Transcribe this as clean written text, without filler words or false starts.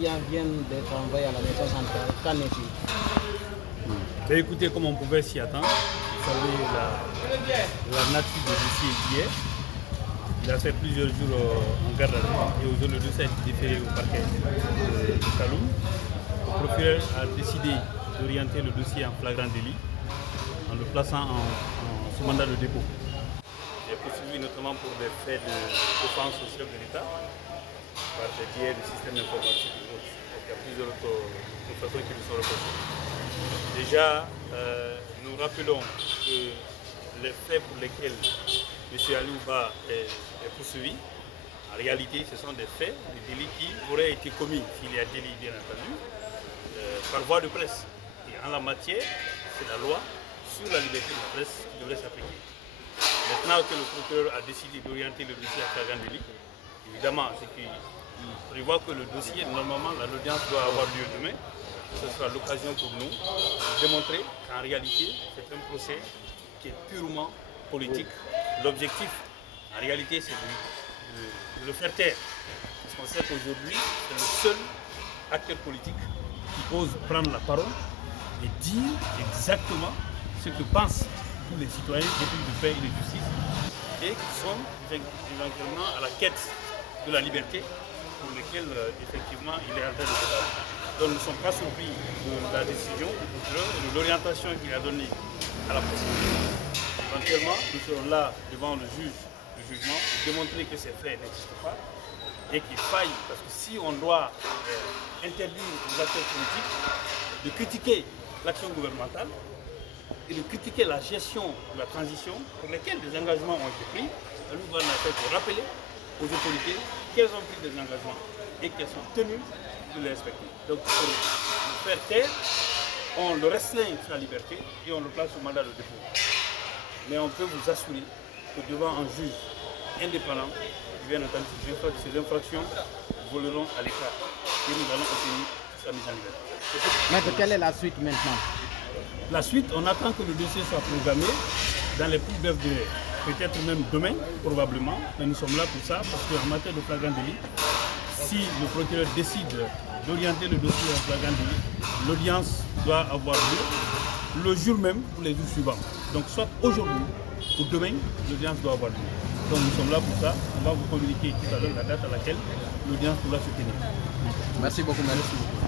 clients viennent d'être envoyés à la maison centrale. Qu'en est-il? Ben écoutez, comme on pouvait s'y attendre, vous savez la nature du dossier qui est. Il a fait plusieurs jours en garde à vue et aujourd'hui le dossier a été déféré au parquet de Saloum. Le procureur a décidé d'orienter le dossier en flagrant délit en le plaçant sous mandat de dépôt. Il est poursuivi notamment pour des faits d'offense au chef de l'État par des biais du système informatique et autres. Il y a plusieurs autres infractions qui lui sont reprochées. Déjà, nous rappelons que les faits pour lesquels M. Alouba est poursuivi, en réalité, ce sont des faits, des délits qui auraient été commis, s'il y a délit bien entendu, par voie de presse. Et en la matière, c'est la loi sur la liberté de la presse qui devrait s'appliquer. Maintenant que le procureur a décidé d'orienter le dossier à flagrant délit, évidemment, c'est qu'il prévoit que le dossier, normalement, l'audience doit avoir lieu demain. Ce sera l'occasion pour nous de démontrer qu'en réalité, c'est un procès qui est purement politique. L'objectif, en réalité, c'est de le faire taire. Parce qu'on sait qu'aujourd'hui, c'est le seul acteur politique qui ose prendre la parole et dire exactement ce que pensent tous les citoyens épris de paix et de justice et qui sont éventuellement à la quête de la liberté pour lesquels effectivement il est en train de se battre. Donc nous ne sommes pas surpris de la décision du procureur et de l'orientation qu'il a donnée à la procédure. Éventuellement, nous serons là devant le jugement pour démontrer que ces faits n'existent pas et qu'il faille, parce que si on doit interdire aux acteurs politiques de critiquer l'action gouvernementale et de critiquer la gestion de la transition pour lesquels des engagements ont été pris, nous allons faire pour rappeler aux autorités qu'elles ont pris des engagements et qu'elles sont tenues de les respecter. Donc pour le faire taire, on le restreint sur la liberté et on le place sous mandat de dépôt. Mais on peut vous assurer que devant un juge indépendant, bien entendu, ces infractions voleront à l'écart et nous allons obtenir sa mise en liberté. Maître, quelle est la suite maintenant? La suite, on attend que le dossier soit programmé dans les plus brefs délais. Peut-être même demain, probablement, mais nous sommes là pour ça, parce qu'en matière de flagrant délit, si le procureur décide d'orienter le dossier en flagrant délit, l'audience doit avoir lieu le jour même ou les jours suivants. Donc soit aujourd'hui ou demain, l'audience doit avoir lieu. Donc nous sommes là pour ça. On va vous communiquer tout à l'heure la date à laquelle l'audience pourra se tenir. Merci beaucoup, merci.